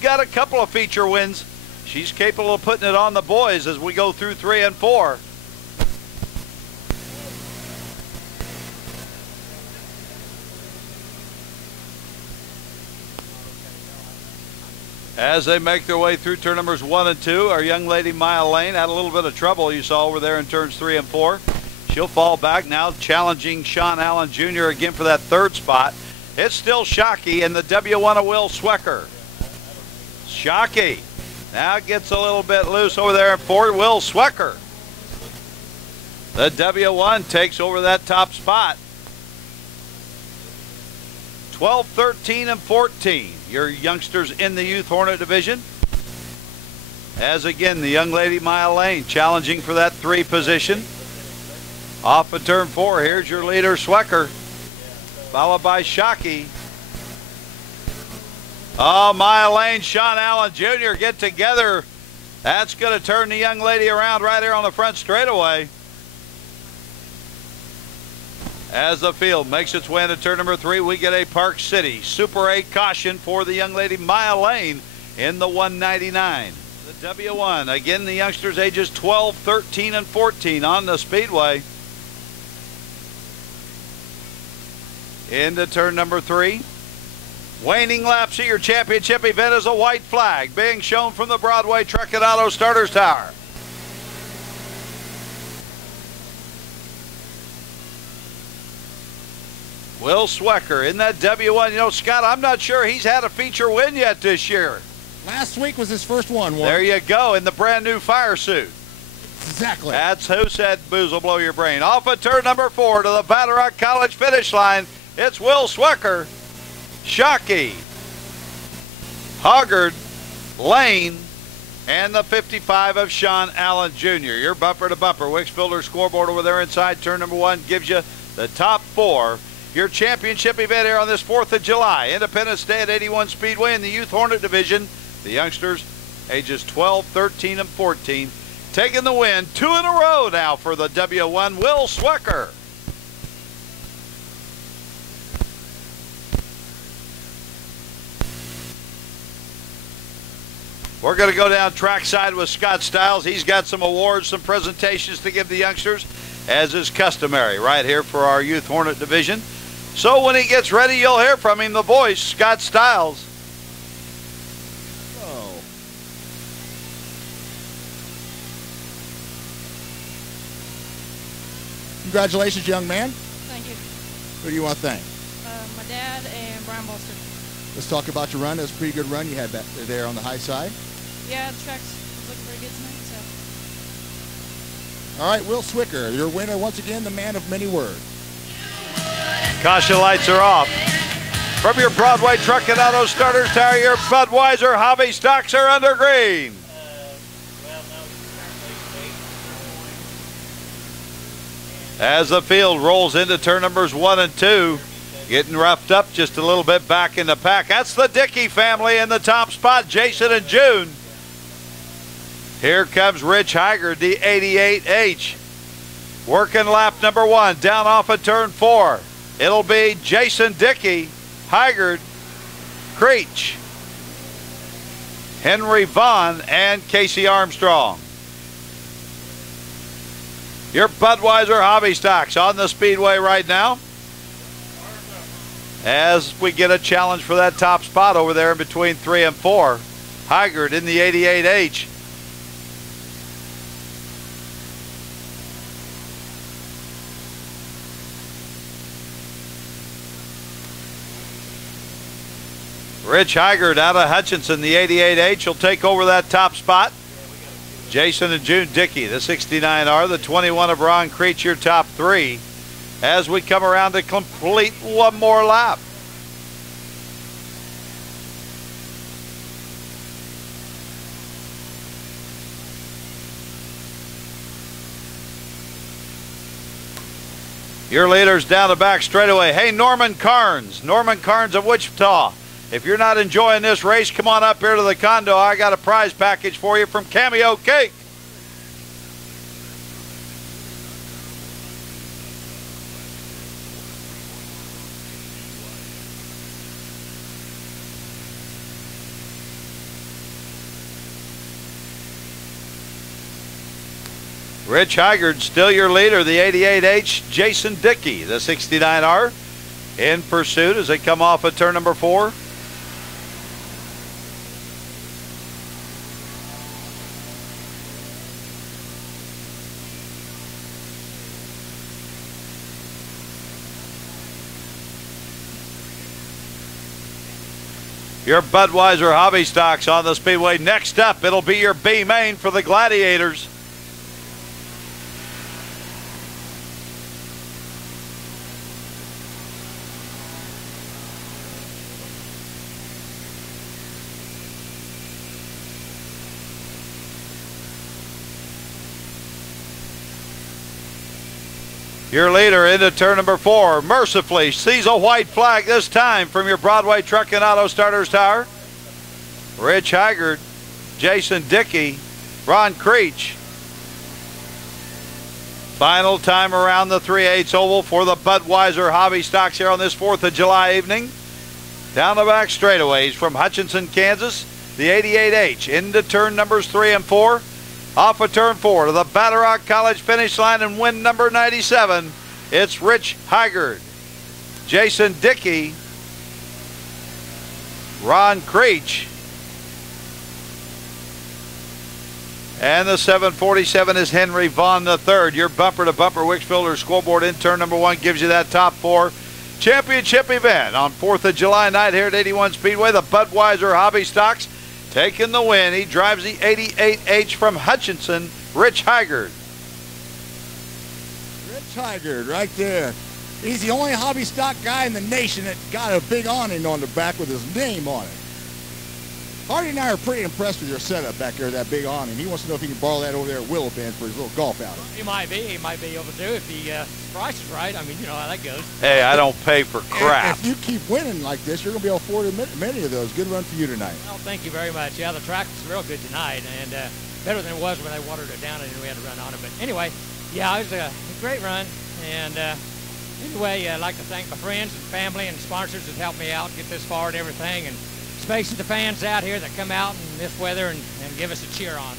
got a couple of feature wins. She's capable of putting it on the boys as we go through 3 and 4. As they make their way through turn numbers 1 and 2, our young lady Maya Lane had a little bit of trouble you saw over there in turns 3 and 4. She'll fall back now, challenging Sean Allen Jr. again for that third spot. It's still Shockey and the W1 of Will Swecker. Shockey now gets a little bit loose over there for Will Swecker. The W1 takes over that top spot. 12, 13, and 14. Your youngsters in the Youth Hornet division. As again, the young lady Maya Lane challenging for that 3 position. Off of turn 4, here's your leader Swecker, followed by Shockey. Oh, Maya Lane, Sean Allen Jr. get together. That's going to turn the young lady around right here on the front straightaway. As the field makes its way into turn number 3, we get a Park City Super 8 caution for the young lady Maya Lane in the 199. The W1, again, the youngsters ages 12, 13, and 14 on the Speedway. Into turn number 3. Waning laps of your championship event is a white flag being shown from the Broadway Truck and Auto Starters Tower. Will Swecker in that W1. You know, Scott, I'm not sure he's had a feature win yet this year. Last week was his first one. There you go, in the brand new fire suit. Exactly. That's who said booze will blow your brain. Off of turn number 4 to the Battle Rock College finish line. It's Will Swecker, Shockey, Hoggard, Lane, and the 55 of Sean Allen Jr. Your bumper to bumper Wix Builder scoreboard over there inside turn number 1 gives you the top 4. Your championship event here on this 4th of July. Independence Day at 81 Speedway in the Youth Hornet division. The youngsters ages 12, 13, and 14 taking the win 2 in a row now for the W1, Will Swecker. We're going to go down trackside with Scott Stiles. He's got some awards, some presentations to give the youngsters, as is customary, right here for our Youth Hornet division. So when he gets ready, you'll hear from him, the voice, Scott Stiles. Oh. Congratulations, young man. Thank you. Who do you want to thank? My dad and Brian Bolster. Let's talk about your run. It was a pretty good run you had back there on the high side. Yeah, the track's looking pretty good tonight, so. All right, Will Swecker, your winner once again, the man of many words. Caution lights are off. From your Broadway Truck and Auto Starters Tower, your Budweiser hobby stocks are under green. As the field rolls into turn numbers 1 and 2, getting roughed up just a little bit back in the pack. That's the Dickey family in the top spot, Jason and June. Here comes Rich Higer, the 88H. Working lap number 1, down off of turn 4. It'll be Jason Dickey, Higard, Creech, Henry Vaughn, and Casey Armstrong. Your Budweiser hobby stocks on the Speedway right now, as we get a challenge for that top spot over there in between 3 and 4. Higard in the 88H. Rich Higard out of Hutchinson, the 88H, will take over that top spot. Jason and June Dickey, the 69R, the 21 of Ron Creech, your top 3, as we come around to complete one more lap. Your leaders down the back straightaway. Hey, Norman Carnes. Norman Carnes of Wichita. If you're not enjoying this race, come on up here to the condo. I got a prize package for you from Cameo Cake. Rich Hygard still your leader, the 88H. Jason Dickey, the 69R, in pursuit as they come off of turn number 4. Your Budweiser hobby stocks on the Speedway. Next up, it'll be your B main for the Gladiators. Your leader into turn number 4, mercifully sees a white flag this time from your Broadway Truck and Auto Starters Tower. Rich Hygard, Jason Dickey, Ron Creech. Final time around the 3/8 oval for the Budweiser hobby stocks here on this 4th of July evening. Down the back straightaways from Hutchinson, Kansas, the 88H into turn numbers 3 and 4. Off of turn 4 to the Battle Rock College finish line and win number 97. It's Rich Hygard, Jason Dickey, Ron Creech, and the 747 is Henry Vaughn III. Your bumper-to-bumper Wixfielder scoreboard in turn number 1 gives you that top 4 championship event on 4th of July night here at 81 Speedway. The Budweiser hobby stocks taking the win. He drives the 88H from Hutchinson, Rich Hygard. Rich Hygard right there. He's the only hobby stock guy in the nation that got a big awning on the back with his name on it. Hardy and I are pretty impressed with your setup back there, that big awning. He wants to know if he can borrow that over there at Willow Bend for his little golf outing. He might be able to if the price is right. I mean, you know how that goes. Hey, I don't pay for crap. If you keep winning like this, you're going to be able to afford many of those. Good run for you tonight. Well, thank you very much. Yeah, the track was real good tonight, and better than it was when they watered it down and we had to run on it. But anyway, yeah, it was a great run. And anyway, I'd like to thank my friends and family and sponsors that helped me out get this far and everything. And especially the fans out here that come out in this weather and give us a cheer on.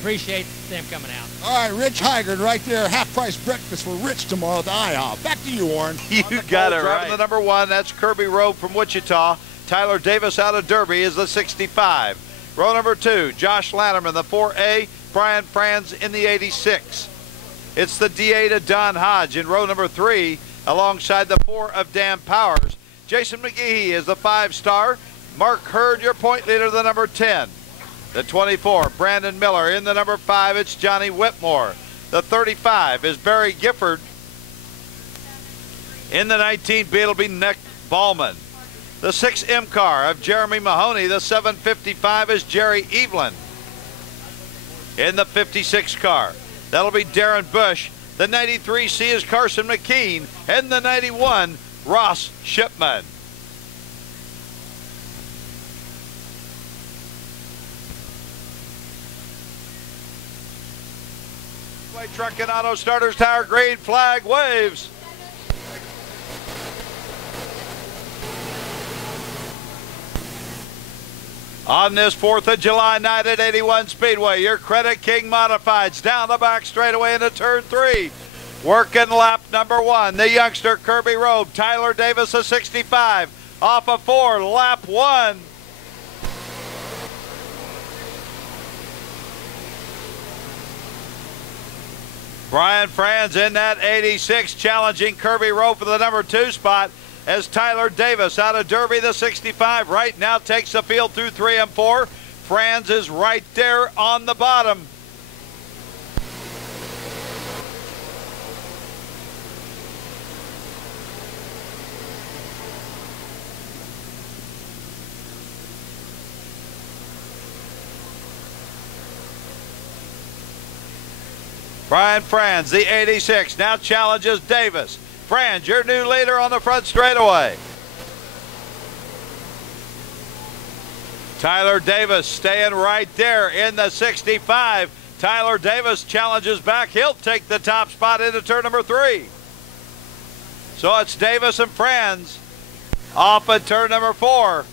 Appreciate them coming out. All right, Rich Hygard right there. Half-price breakfast for Rich tomorrow at the IHOP. Back to you, Warren. You got it right. The number 1, that's Kirby Rowe from Wichita. Tyler Davis out of Derby is the 65. Row number 2, Josh Lannerman, the 4A. Brian Franz in the 86. It's the D8 of Don Hodge in row number 3 alongside the 4 of Dan Powers. Jason McGehee is the 5-star. Mark Hurd, your point leader, the number 10. The 24, Brandon Miller. In the number 5, it's Johnny Whitmore. The 35 is Barry Gifford. In the 19B, it'll be Nick Ballman. The 6M car of Jeremy Mahoney. The 755 is Jerry Evelyn. In the 56 car, that'll be Darren Bush. The 93C is Carson McKean. And the 91, Ross Shipman. Truck and Auto Starters Tower, green flag waves. On this 4th of July night at 81 Speedway, your Credit King Modifieds down the back straightaway into turn 3. Working lap number 1, the youngster Kirby Rowe, Tyler Davis, a 65. Off of 4, lap 1. Brian Franz in that 86, challenging Kirby Rowe for the number 2 spot as Tyler Davis out of Derby, the 65, right now takes the field through 3 and 4. Franz is right there on the bottom. Brian Franz, the 86, now challenges Davis. Franz, your new leader on the front straightaway. Tyler Davis staying right there in the 65. Tyler Davis challenges back. He'll take the top spot into turn number 3. So it's Davis and Franz. Off at turn number 4,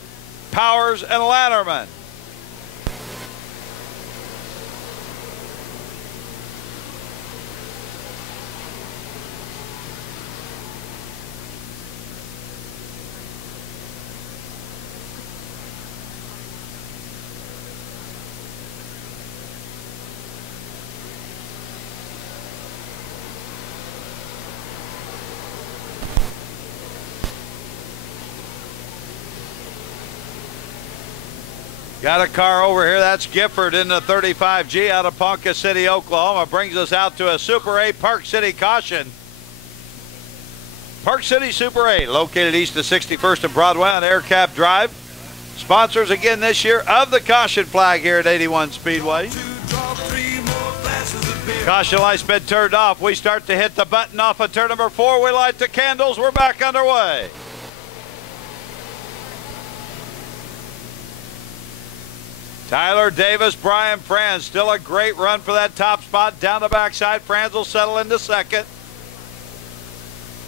Powers and Lannerman. Got a car over here. That's Gifford in the 35G out of Ponca City, Oklahoma. Brings us out to a Super 8 Park City caution. Park City Super 8, located east of 61st and Broadway on Aircap Drive. Sponsors again this year of the caution flag here at 81 Speedway. Caution light's been turned off. We start to hit the button off of turn number 4. We light the candles. We're back underway. Tyler Davis, Brian Franz, still a great run for that top spot. Down the backside, Franz will settle into second.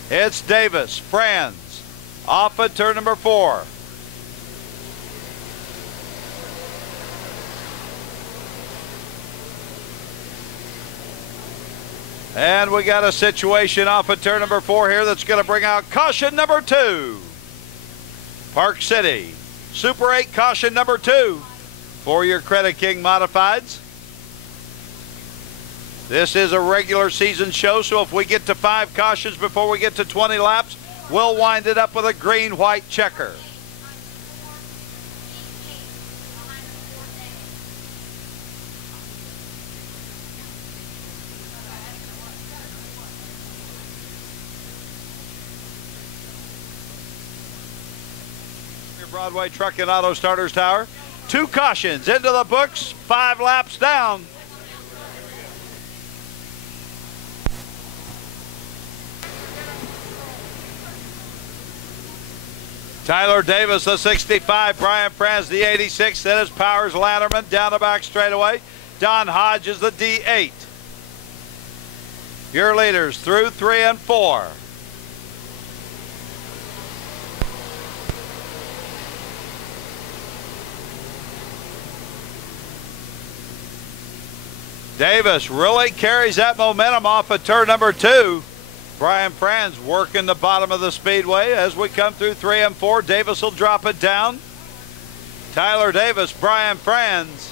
It's Davis, Franz, off at turn number 4. And we got a situation off at turn number 4 here that's going to bring out caution number 2. Park City, Super 8 caution number 2 for your Credit King Modifieds. This is a regular season show, so if we get to 5 cautions before we get to 20 laps, we'll wind it up with a green-white checker. Your Broadway Truck and Auto Starters Tower. 2 cautions into the books, 5 laps down. Tyler Davis, the 65. Brian Franz, the 86. Then is Powers Lanterman down the back straightaway. Don Hodge is the D8. Your leaders through 3 and 4. Davis really carries that momentum off of turn number 2. Brian Franz working the bottom of the speedway as we come through 3 and 4. Davis will drop it down. Tyler Davis, Brian Franz.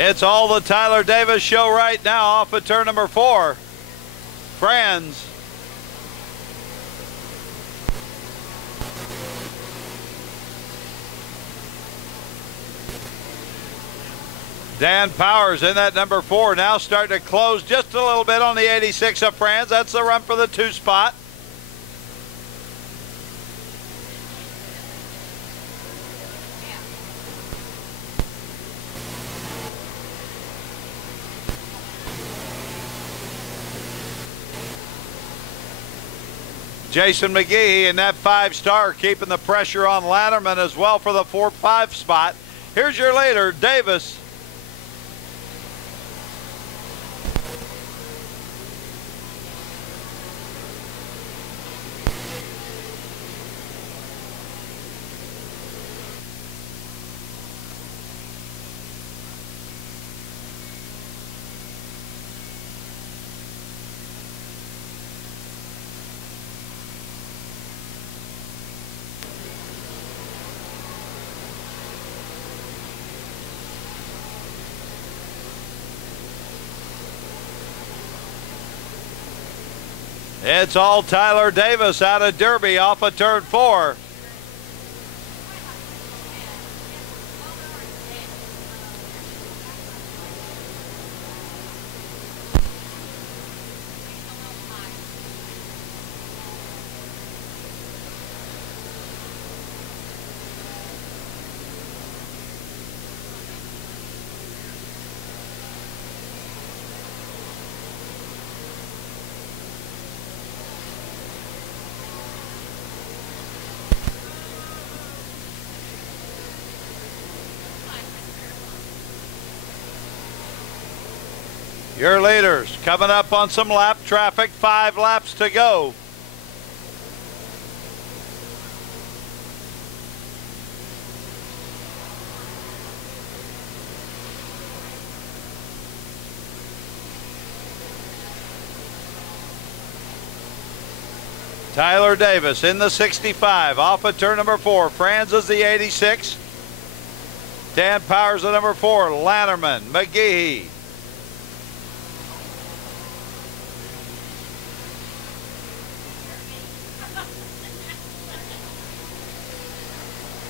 It's all the Tyler Davis show right now off of turn number 4. Franz. Dan Powers in that number 4, now starting to close just a little bit on the 86 of Franz. That's the run for the 2 spot. Jason McGee in that 5-star, keeping the pressure on Lanterman as well for the 4-5 spot. Here's your leader, Davis. It's all Tyler Davis out of Derby off of turn 4. Your leaders coming up on some lap traffic, 5 laps to go. Tyler Davis in the 65, off of turn number 4. Franz is the 86. Dan Powers the number 4. Lannerman, McGehee.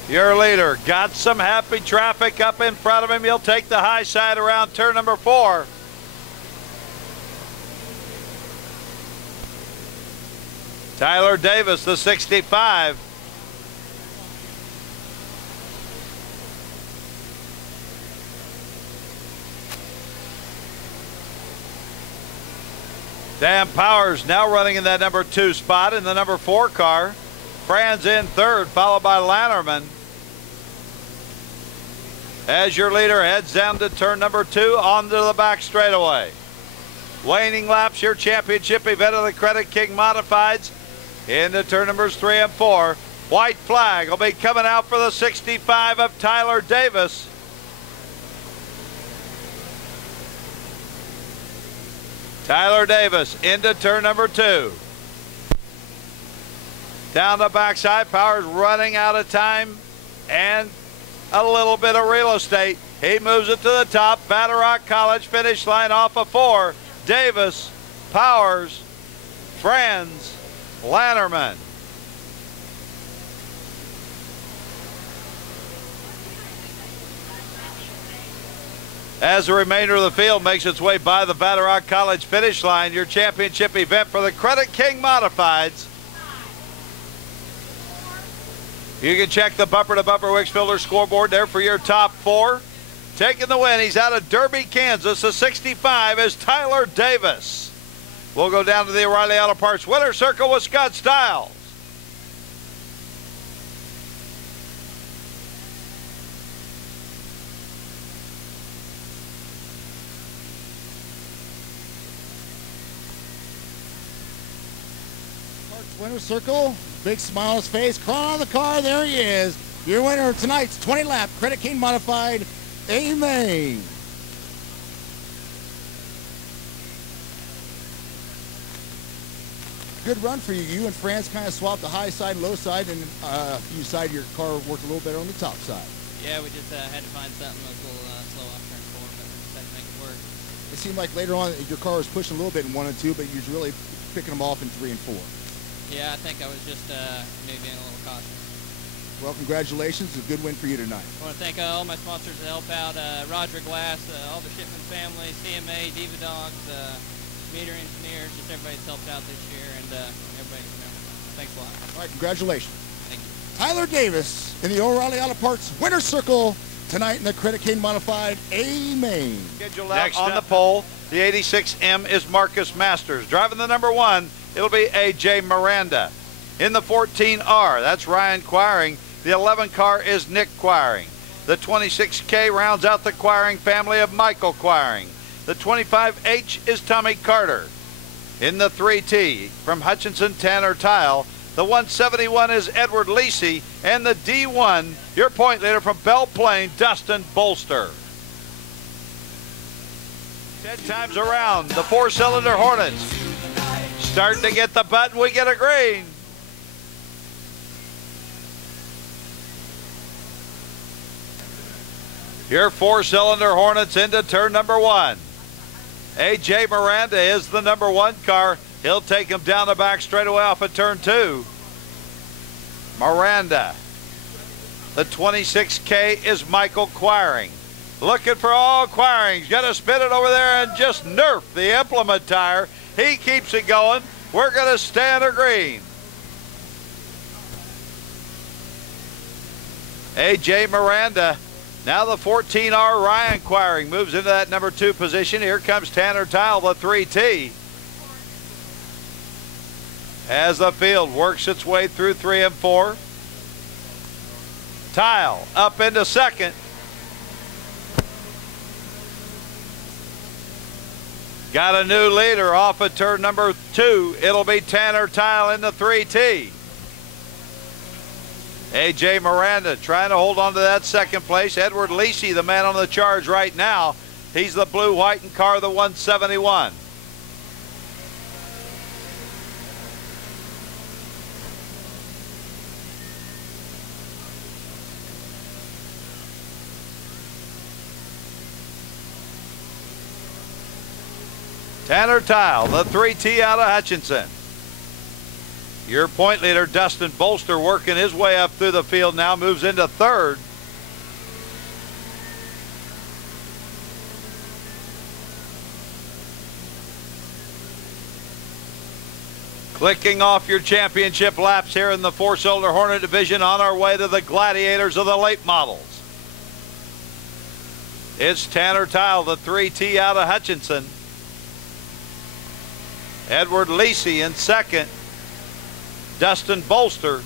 Your leader got some happy traffic up in front of him. He'll take the high side around turn number 4. Tyler Davis, the 65. Dan Powers now running in that number 2 spot in the number 4 car. Franz in third, followed by Lannerman. As your leader heads down to turn number 2 onto the back straightaway. Waning laps, your championship event of the Credit King Modifieds. Into turn numbers 3 and 4. White flag will be coming out for the 65 of Tyler Davis. Tyler Davis into turn number 2. Down the backside, Powers running out of time and a little bit of real estate. He moves it to the top. Battle Rock College finish line off of 4. Davis, Powers, Franz, Lannerman. As the remainder of the field makes its way by the Battle Rock College finish line, your championship event for the Credit King Modifieds. You can check the bumper-to-bumper Wixfielder scoreboard there for your top 4. Taking the win, he's out of Derby, Kansas. The 65 is Tyler Davis. We'll go down to the O'Reilly Auto Parts winner circle with Scott Stiles. Winner circle, big smile on his face, crawling on the car, there he is. Your winner of tonight's 20 lap Credit King Modified, amen. Good run for you. You and Franz kind of swapped the high side and low side, and you decided your car worked a little better on the top side. Yeah, we just had to find something that was a little slow off turn 4, but we just had to make it work. It seemed like later on your car was pushing a little bit in 1 and 2, but you was really picking them off in 3 and 4. Yeah, I think I was just maybe being a little cautious. Well, congratulations. It's a good win for you tonight. I want to thank all my sponsors that help out, Roger Glass, all the Shipman family, CMA, Diva Dogs, meter engineers, just everybody that's helped out this year, and everybody, thanks a lot. All right, congratulations. Thank you. Tyler Davis in the O'Reilly Auto Parts winner circle tonight in the Credit King Modified, amen. Scheduled out on the pole, the 86M is Marcus Masters. Driving the number 1, it'll be A.J. Miranda. In the 14R, that's Ryan Quiring. The 11 car is Nick Quiring. The 26K rounds out the Quiring family of Michael Quiring. The 25H is Tommy Carter. In the 3T, from Hutchinson Tanner Tile, the 171 is Edward Lisi. And the D1, your point leader from Belle Plaine, Dustin Bolster. 10 times around, the 4-cylinder Hornets. Starting to get the button, we get a green. Your 4-cylinder Hornets into turn number 1. A.J. Miranda is the number 1 car. He'll take him down the back straightaway off of turn 2. Miranda. The 26K is Michael Quiring. Looking for all Quiring. He's going to spin it over there and just nerf the implement tire. He keeps it going. We're going to stay under green. A.J. Miranda. Now the 14R Ryan Quiring moves into that number 2 position. Here comes Tanner Tile, the 3T. As the field works its way through 3 and 4. Tile up into second. Got a new leader off of turn number 2. It'll be Tanner Tile in the 3T. A.J. Miranda trying to hold on to that second place. Edward Lisi, the man on the charge right now. He's the blue, white, and car, the 171. Tanner Tile, the 3T out of Hutchinson. Your point leader, Dustin Bolster, working his way up through the field now, moves into third. Clicking off your championship laps here in the four-cylinder Hornet division on our way to the Gladiators of the late models. It's Tanner Tile, the 3T out of Hutchinson. Edward Lacey in second. Dustin Bolster.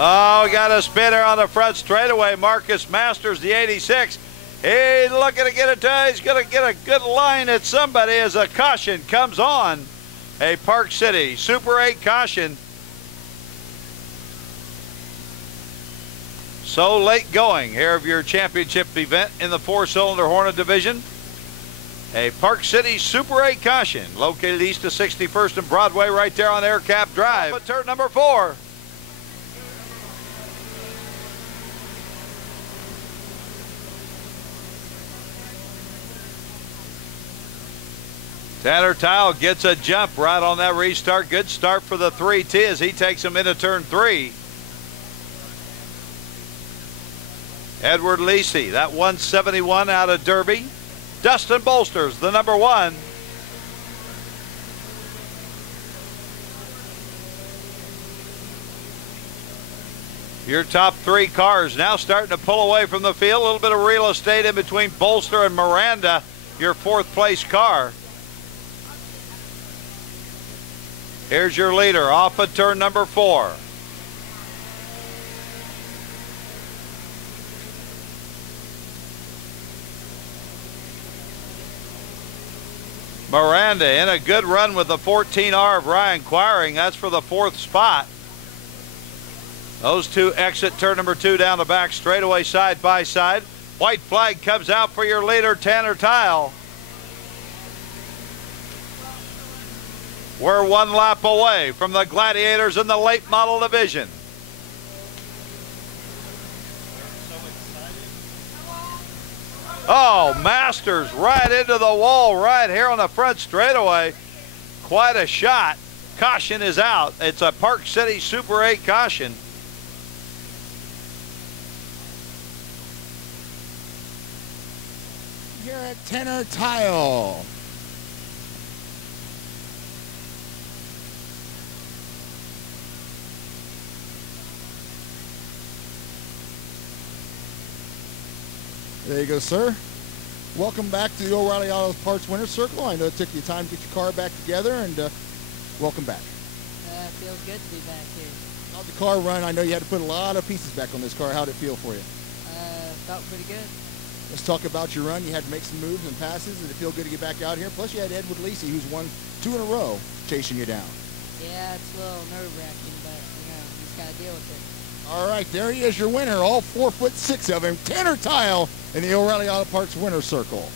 Oh, we got a spinner on the front straightaway. Marcus Masters, the 86. He's looking to get it. He's going to get a good line at somebody as a caution comes on. A Park City Super 8 caution. So late going here of your championship event in the four-cylinder Hornet division. A Park City Super 8 caution located east of 61st and Broadway right there on Aircap Drive. But turn number 4. Tanner Tile gets a jump right on that restart. Good start for the 3T as he takes him into turn 3. Edward Lacey, that 171 out of Derby. Dustin Bolsters, the number 1. Your top 3 cars now starting to pull away from the field. A little bit of real estate in between Bolster and Miranda, your 4th place car. Here's your leader off of turn number 4. Miranda in a good run with the 14R of Ryan Quiring. That's for the 4th spot. Those two exit turn number 2 down the back straightaway side by side. White flag comes out for your leader, Tanner Tile. We're 1 lap away from the Gladiators in the late model division. Oh, Masters right into the wall right here on the front straightaway. Quite a shot. Caution is out. It's a Park City Super 8 caution. Here at Tanner Tile. There you go, sir. Welcome back to the O'Reilly Auto Parts Winner's Circle. I know it took you time to get your car back together, and welcome back. It feels good to be back here. How'd the car run? I know you had to put a lot of pieces back on this car. How'd it feel for you? Felt pretty good. Let's talk about your run. You had to make some moves and passes. Did it feel good to get back out here? Plus, you had Edward Lacey, who's won 2 in a row, chasing you down. Yeah, it's a little nerve-wracking, but, you know, you just got to deal with it. All right, there he is, your winner, all 4'6" of him, Tanner Tile in the O'Reilly Auto Parts Winner's Circle.